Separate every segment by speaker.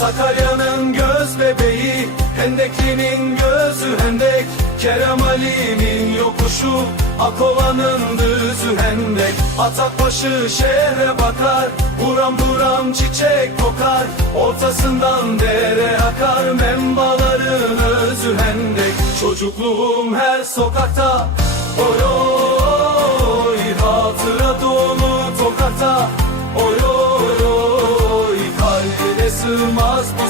Speaker 1: Sakarya'nın göz bebeği Hendekli'nin gözü hendek. Kerem Ali'nin yokuşu Akova'nın düzü hendek. Atakbaşı şehre bakar Buram buram çiçek kokar. Ortasından dere akar Membaların özü hendek. Çocukluğum her sokakta Oy oy Hatıra dolu tokata. Oy oy sığmaz bu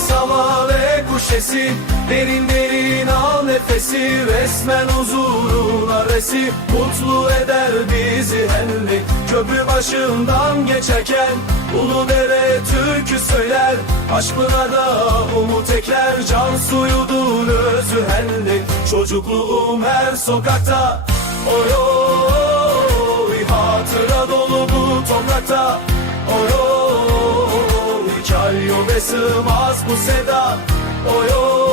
Speaker 1: Temiz hava ve kuş sesi Derin derin al nefesi Resmen huzurun aresi Mutlu eder bizi hendik Köprü başından geçerken. Ulu dere türkü söyler Aşkına da umut ekler. Can suyudur özü hendik Çocukluğum her sokakta. Oy oy Hatıra dolu bu toprakta sığmaz bu seda Oy oy